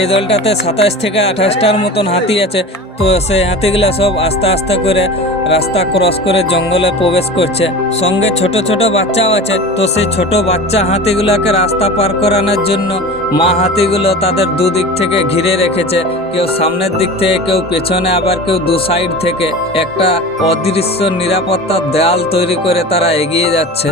এই দলটাতে 27 থেকে 28টার মতন হাতি আছে। তো সেই হাতিগুলা সব আস্তে আস্তে করে রাস্তা ক্রস করে জঙ্গলে প্রবেশ করছে। সঙ্গে ছোট ছোট বাচ্চাও আছে। তো সেই ছোট বাচ্চা হাতিগুলোকে রাস্তা পার করানোর জন্য মা হাতিগুলো তাদের দুদিক থেকে ঘিরে রেখেছে, কেউ সামনের দিক থেকে, কেউ পেছনে, আবার কেউ দু সাইড থেকে। একটা অদৃশ্য নিরাপত্তার দেয়াল তৈরি করে তারা এগিয়ে যাচ্ছে।